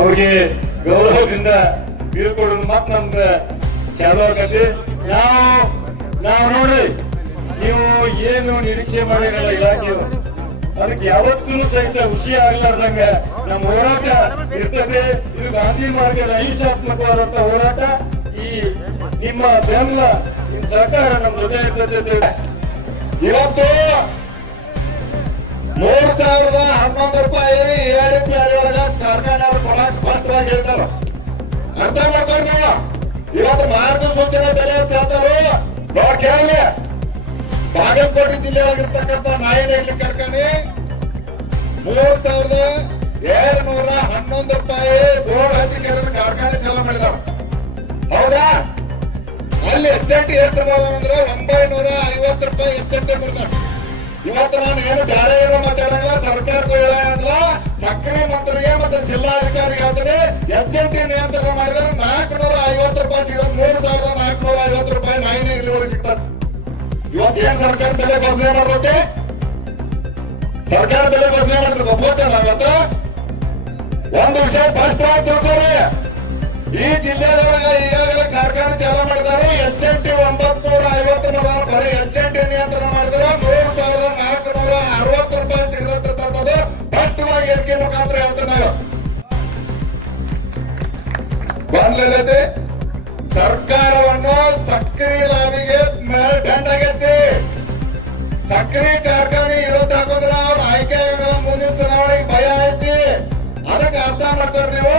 ಅವ್ರಿಗೆ ಗೌರವದಿಂದ ಬೀಳ್ಕೊಡೋದು ಮತ್ತೆ ನಮ್ಗೆ ಚಾಲು ಆಗತ್ತೆ ನಾವು ನಾವು ನೋಡಿ, ನೀವು ಏನು ನಿರೀಕ್ಷೆ ಮಾಡಿರಲ್ಲ ಇಲಾಖೆಯವರು. ಅದಕ್ಕೆ ಯಾವತ್ತೂ ಸಹಿತ ಖುಷಿ ಆಗ್ಲಾರ್ದಂಗ ನಮ್ಮ ಹೋರಾಟ ಇರ್ತದೆ. ಇದು ಗಾಂಧಿ ಮಾರ್ಗದ ಅಹಿಂಸಾತ್ಮಕವಾದಂತ ಹೋರಾಟ. ಈ ನಿಮ್ಮ ಬೆಂಬಲ, ನಿಮ್ಮ ಸರ್ಕಾರ ನಮ್ಮ ಜೊತೆ ಇರ್ತದೆ. ಇವತ್ತು ಸ್ಪಷ್ಟವಾಗಿ ಹೇಳ್ತಾರ. ಅರ್ಥ ಮಾಡ್ತಾರ ನೀವು. ಇವತ್ತು ಮಾರ್ಗಸೂಚನೆ ಬೆಲೆ ಅಂತ ಹೇಳ್ತಾರು? ನೋಡ್ ಕೇಳಲಿ. ಬಾಗಲಕೋಟೆ ಜಿಲ್ಲೆ ಒಳಗಿರ್ತಕ್ಕಂಥ ನಾಯಿನೇಗ್ಲಿ ಕಾರ್ಖಾನೆ ಮೂರ್ ಸಾವಿರದ ಏಳು ನೂರ ಹನ್ನೊಂದು ರೂಪಾಯಿ ಬೋರ್ಡ್ ಹಚ್ಚಿ ಕೆಲಸ ಕಾರ್ಖಾನೆ ಚಾಲೂ ಮಾಡಿದಾರ. ಹೌದಾ? ಅಲ್ಲಿ ಎಚ್ ಎನ್ ಟಿ ಎಷ್ಟು ಅಂದ್ರೆ ಒಂಬೈನೂರ ಐವತ್ತು ರೂಪಾಯಿ ಎಚ್ ಎನ್ ಟಿ ಬರ್ತಾರೆ ಇವತ್ತು ನಾನು ಏನು ಬೇರೆ ಏನೋ ಮಾತಾಡಲ್ಲ ಸರ್ಕಾರಕ್ಕೂ ಹೇಳಲ್ಲ ಏನ್ ಸರ್ಕಾರ ಬೆಲೆ ಘೋಷಣೆ ಮಾಡ್ಬೇಕು ಸರ್ಕಾರ ಬೆಲೆ ಘೋಷಣೆ ಮಾಡಿದ್ರೆ ಒಪ್ಪುತ್ತೆ ನಾವತ್ತು ಒಂದು ವಿಷಯ ಸ್ಪಷ್ಟವಾಗಿ ತಿಳ್ಕೊರಿ ಈ ಜಿಲ್ಲೆದೊಳಗ ಈಗಾಗಲೇ ಕಾರ್ಖಾನೆ ಚಾಲೂ ಮಾಡಿದಾರೆ ಎಚ್ ಎನ್ ಟಿ ಒಂಬತ್ ನೂರ ಐವತ್ತು ಬರೀ ಎಚ್ ಎನ್ ಟಿ ನಿಯಂತ್ರಣ ಮಾಡಿದ್ರೆ ಮೂರು ಸಾವಿರದ ನಾಲ್ಕು ನೂರ ಅರವತ್ತು ರೂಪಾಯಿ ಸಿಗದಂತದ್ದು ಸ್ಪಷ್ಟವಾಗಿ ಏರಿಕೆ ಮುಖಾಂತರ ಹೇಳ್ತೇನೆ ನಾವು ಬಂದ್ಲೈತೆ ಸರ್ಕಾರವನ್ನು ಸಕ್ರಿ ಕಾರ್ಖಾನೆ ಇರೋದ್ ಹಾಕೋದ್ರ ಅವ್ರ ಆಯ್ಕೆ ಮುಂದಿನ ಚುನಾವಣೆಗೆ ಭಯ ಐತಿ. ಅದಕ್ಕೆ ಅರ್ಥ ಮಾಡ್ತಾರೆ ನೀವು.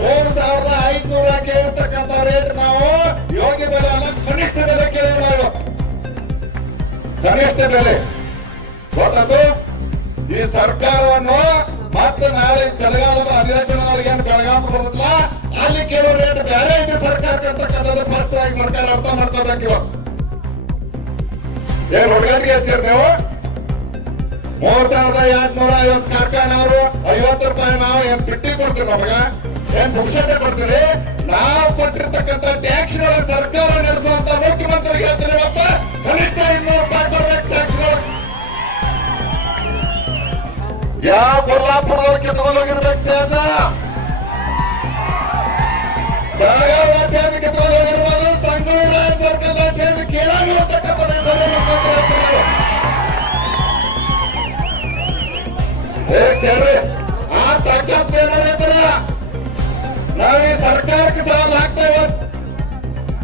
ಮೂರು ಸಾವಿರದ ಐದ್ನೂರ ಕೇಳಿರ್ತಕ್ಕಂಥ ರೇಟ್ ನಾವು ಯೋಗ್ಯ ಬೆಲೆ ಅಲ್ಲ, ಕನಿಷ್ಠ ಬೆಲೆ ಕೇಳಿ ನಾವು. ಕನಿಷ್ಠ ಬೆಲೆ. ಗೊತ್ತದು ಈ ಸರ್ಕಾರವನ್ನು ಮತ್ತೆ ನಾಳೆ ಚಳಿಗಾಲದ ಅಧಿವೇಶನಗಳಿಗೆ ಏನು ಬೆಳಗಾವಿ ಬರುತ್ತಲ್ಲ, ಅಲ್ಲಿ ಕೇಳೋ ರೇಟ್ ಬೇರೆ ಐತಿ ಸರ್ಕಾರಕ್ಕೆ ಅಂತಕ್ಕಂಥದ್ದು ಸ್ಪಷ್ಟವಾಗಿ ಸರ್ಕಾರ ಅರ್ಥ ಮಾಡ್ಕೋಬೇಕು ಏನ್ ಹುಡುಗಟ್ಟಿಗೆ ಹಚ್ಚಿರಿ ನೀವು? ಮೂರ್ ಸಾವಿರದ ಎಂಟ್ನೂರ ಐವತ್ತು ಕಾರ್ಖಾನೆ ಅವರು, ಐವತ್ತು ರೂಪಾಯಿ ನಾವು ಏನ್ ಬಿಟ್ಟಿ ಕೊಡ್ತೀವಿ ನಮಗ? ಏನ್ ಪುಕ್ಷಟೆ ಕೊಡ್ತೀರಿ? ನಾವು ಕೊಟ್ಟಿರ್ತಕ್ಕಂಥ ಟ್ಯಾಕ್ಸ್ ಸರ್ಕಾರ ನಡೆಸುವಂತ ಮುಖ್ಯಮಂತ್ರಿಗೆ ಹೇಳ್ತೀರಿ ಇವತ್ತ ಕನಿಷ್ಠ ಇನ್ನೂರು ರೂಪಾಯಿ ಕೊಡ್ಬೇಕು ಟ್ಯಾಕ್ಸ್ ಯಾವ ಕೊಲ್ಲಾಪುರದವ್ರು ಕಿತ್ಕೊಂಡು ಹೋಗಿರ್ಬೇಕು ಟ್ಯಾಕ್ಸ್ ಬೆಳಗಾವಿ ಟ್ಯಾಕ್ಸ್ ಕಿತ್ಕೊಂಡು ಹೋಗಿರ್ಬೋದು, ಸಂಗೂರು ಹೋಗ್ತಕ್ಕಂಥದ್ದು. ಕೇಳ್ರಿ ಆ ತಕ್ಕಂತ ಏನಾರ ನಾವ್ ಸರ್ಕಾರಕ್ಕೆ ಸವಾಲ್ ಹಾಕ್ತೇವೆ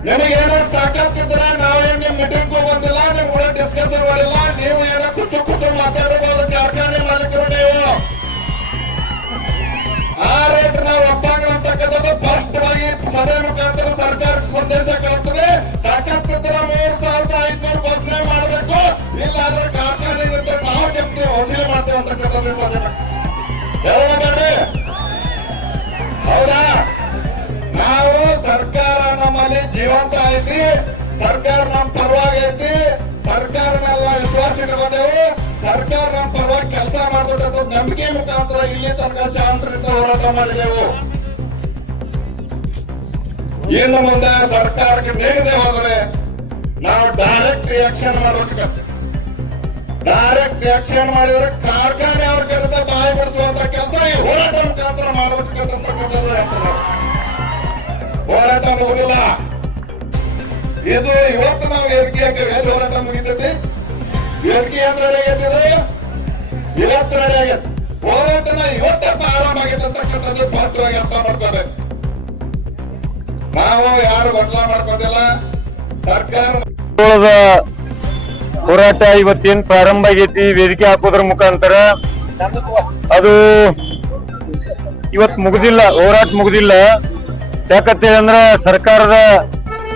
ನಿಮಗೆ ಏನಾದ್ರು ತಾಕತ್ ಇದ್ರೆ ನಾವೇನ್ ನಿಮ್ ಮೀಟಿಂಗ್ ಬಂದಿಲ್ಲ, ನಿಮ್ ಕೂಡ ಡಿಸ್ಕಸ್ ಮಾಡಿಲ್ಲ, ನೀವು ಸರ್ಕಾರ ನಮ್ಮ ಪರವಾಗಿ ಐತಿ ಸರ್ಕಾರ ಮೇಲೆ ವಿಶ್ವಾಸ ಇಟ್ಕೊಂಡೇವು ಸರ್ಕಾರ ನಮ್ಮ ಪರವಾಗಿ ಕೆಲಸ ಮಾಡ್ತಕ್ಕಂಥ ನಂಬಿಕೆ ಮುಖಾಂತರ ಇಲ್ಲಿ ತನಕ ಶಾಂತರಿಂದ ಹೋರಾಟ ಮಾಡಿದೆವು. ಇನ್ನು ಮುಂದೆ ಸರ್ಕಾರಕ್ಕೆ ನೀಡದೆ ಹೋದರೆ ನಾವು ಡೈರೆಕ್ಟ್ ರಿಯಾಕ್ಷನ್ ಮಾಡ್ಬೇಕು ಡೈರೆಕ್ಟ್ ರಿಯಾಕ್ಷನ್ ಮಾಡಿದ್ರೆ ಕಾರ್ಖಾನೆ ಅವ್ರ ಕೆಲಸ ಇದು ಇವತ್ತು ನಾವು ವೇದಿಕೆ ಹಾಕಿವಿ ಎಲ್ಲಿ ಹೋರಾಟ ಮುಗಿತೈತಿ. ವೇದಿಕೆ ಏನ್ ರೆಡಿ ಆಗೈತಿದು ಇವತ್ತು ರೆಡಿ ಆಗೈತೆ? ಹೋರಾಟನ ಇವತ್ತಪ್ಪ ಪ್ರಾರಂಭ ಆಗೈತೆ ಅಂತಕ್ಕಂಥದ್ದು ಸ್ಪಷ್ಟವಾಗಿ ಅರ್ಥ ಮಾಡ್ಕೋಬೇಕು ನಾವು ಯಾರು ಬದಲಾ ಮಾಡ್ಕೊಂಡಿಲ್ಲ? ಸರ್ಕಾರ ಹೋರಾಟ ಇವತ್ತೇನ್ ಪ್ರಾರಂಭ ಆಗೈತಿ? ವೇದಿಕೆ ಹಾಕೋದ್ರ ಮುಖಾಂತರ ಅದು ಇವತ್ ಮುಗುದಿಲ್ಲ, ಹೋರಾಟ ಮುಗುದಿಲ್ಲ. ಯಾಕಂತ ಅಂದ್ರ ಸರ್ಕಾರದ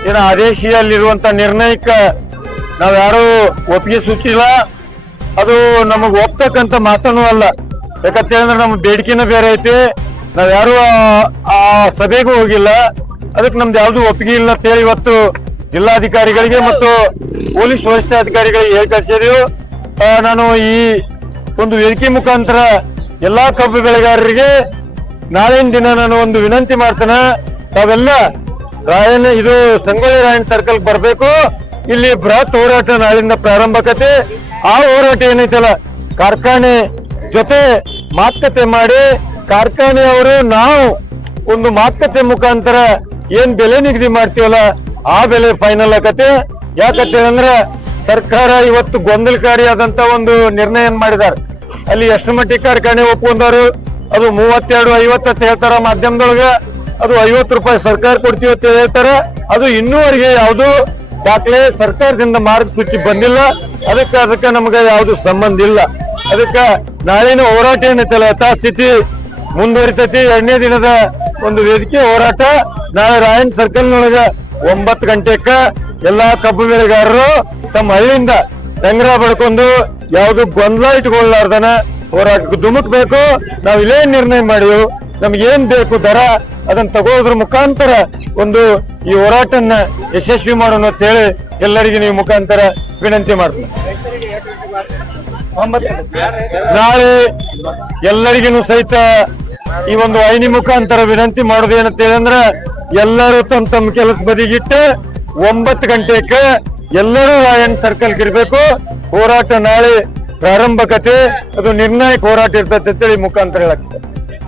ಏನ ಆದೇಶದಲ್ಲಿರುವಂತ ನಿರ್ಣಯಕ್ಕ ನಾವು ಯಾರು ಒಪ್ಪಿಗೆ ಸೂಚಿಲ್ಲ. ಅದು ನಮಗ್ ಒಪ್ತಕ್ಕಂತ ಮಾತನೂ ಅಲ್ಲ. ಯಾಕಂತೇಳಿದ್ರೆ ನಮ್ಮ ಬೇಡಿಕೆನ ಬೇರೆ ಐತಿ. ನಾವು ಯಾರು ಆ- ಸಭೆಗೂ ಹೋಗಿಲ್ಲ. ಅದಕ್ಕೆ ನಮ್ದು ಯಾವ್ದು ಒಪ್ಪಿಗೆ ಇಲ್ಲ ಅಂತ ಹೇಳಿ ಇವತ್ತು ಜಿಲ್ಲಾಧಿಕಾರಿಗಳಿಗೆ ಮತ್ತು ಪೊಲೀಸ್ ವರಿಷ್ಠಾಧಿಕಾರಿಗಳಿಗೆ ಹೇಳಿ ಕಳಿಸಿದೆವು. ನಾನು ಈ ಒಂದು ವೇದಿಕೆ ಮುಖಾಂತರ ಎಲ್ಲಾ ಕಬ್ಬು ಬೆಳೆಗಾರರಿಗೆ ನಾಳಿನ ದಿನ ನಾನು ಒಂದು ವಿನಂತಿ ಮಾಡ್ತೇನೆ. ತಾವೆಲ್ಲ ರಾಯಣ್ಣ, ಇದು ಸಂಗೊಳ್ಳಿ ರಾಯಣ್ಣ ಸರ್ಕಲ್ ಬರ್ಬೇಕು. ಇಲ್ಲಿ ಬೃಹತ್ ಹೋರಾಟ ನಾಳಿಂದ ಪ್ರಾರಂಭ ಆಕತೆ ಆ ಹೋರಾಟ ಏನೈತಲ್ಲ, ಕಾರ್ಖಾನೆ ಜೊತೆ ಮಾತುಕತೆ ಮಾಡಿ ಕಾರ್ಖಾನೆಯವರು ನಾವು ಒಂದು ಮಾತುಕತೆ ಮುಖಾಂತರ ಏನ್ ಬೆಲೆ ನಿಗದಿ ಮಾಡ್ತೀವಲ್ಲ, ಆ ಬೆಲೆ ಫೈನಲ್ ಆಗತ್ತೆ. ಯಾಕತ್ತೆ ಅಂದ್ರೆ ಸರ್ಕಾರ ಇವತ್ತು ಗೊಂದಲಕಾರಿಯಾದಂತ ಒಂದು ನಿರ್ಣಯ ಮಾಡಿದಾರೆ? ಅಲ್ಲಿ ಎಷ್ಟು ಮಟ್ಟಿಗೆ ಕಾರ್ಖಾನೆ ಒಪ್ಕೊಂಡಾರು? ಅದು ಮೂವತ್ತೆರಡು ಐವತ್ತು ಹೇಳ್ತಾರ ಮಾಧ್ಯಮದೊಳಗ. ಅದು ಐವತ್ತು ರೂಪಾಯಿ ಸರ್ಕಾರ ಕೊಡ್ತೀವಿ ಅಂತ ಹೇಳ್ತಾರೆ. ಅದು ಇನ್ನೂವರೆಗೆ ಯಾವುದು ದಾಖಲೆ ಸರ್ಕಾರದಿಂದ ಮಾರ್ಗಸೂಚಿ ಬಂದಿಲ್ಲ. ಅದಕ್ಕೆ ಅದಕ್ಕೆ ನಮ್ಗೆ ಯಾವುದು ಸಂಬಂಧ ಇಲ್ಲ. ಅದಕ್ಕೆ ನಾಳಿನ ಹೋರಾಟ ಏನೈತಲ್ಲ ಯಥಾಸ್ಥಿತಿ? ಮುಂದುವರಿತೈತಿ. ಎರಡನೇ ದಿನದ ಒಂದು ವೇದಿಕೆ ಹೋರಾಟ. ನಾಳೆ ರಾಯನ್ ಸರ್ಕಲ್ ನೊಳಗ ಒಂಬತ್ತು ಗಂಟೆಕ ಎಲ್ಲಾ ಕಬ್ಬು ಬೆಳೆಗಾರರು ತಮ್ಮ ಹಳ್ಳಿಯಿಂದ ಡಂಗ್ರ ಬಡ್ಕೊಂಡು ಯಾವುದು ಗೊಂದಲ ಇಟ್ಕೊಳ್ಳಾರ್ದನ ಹೋರಾಟಕ್ಕೆ ಧುಮುಕ್ಬೇಕು. ನಾವು ಇಲ್ಲೇ ನಿರ್ಣಯ ಮಾಡಿವು ನಮ್ಗೆ ಏನ್ ಬೇಕು ದರ? ಅದನ್ನ ತಗೋದ್ರ ಮುಖಾಂತರ ಒಂದು ಈ ಹೋರಾಟನ್ನ ಯಶಸ್ವಿ ಮಾಡೋಣ ಅಂತ ಹೇಳಿ ಎಲ್ಲರಿಗೆ ನೀವು ಮುಖಾಂತರ ವಿನಂತಿ ಮಾಡ್ತೀನಿ. ನಾಳೆ ಎಲ್ಲರಿಗೂ ಸಹಿತ ಈ ಒಂದು ಐನಿ ಮುಖಾಂತರ ವಿನಂತಿ ಮಾಡೋದು ಏನಂತ ಹೇಳಂದ್ರ ಎಲ್ಲರೂ ತಮ್ಮ ತಮ್ಮ ಕೆಲಸ ಬದಿಗಿಟ್ಟು ಒಂಬತ್ತು ಗಂಟೆಗೆ ಎಲ್ಲರೂ ರಾಯನ್ ಸರ್ಕಲ್ ಇರಬೇಕು. ಹೋರಾಟ ನಾಳೆ ಪ್ರಾರಂಭಕತೆ, ಅದು ನಿರ್ಣಾಯಕ ಹೋರಾಟ ಇರ್ತೈತೆ ಅಂತೇಳಿ ಮುಖಾಂತರ ಹೇಳಕ್ ಸರ್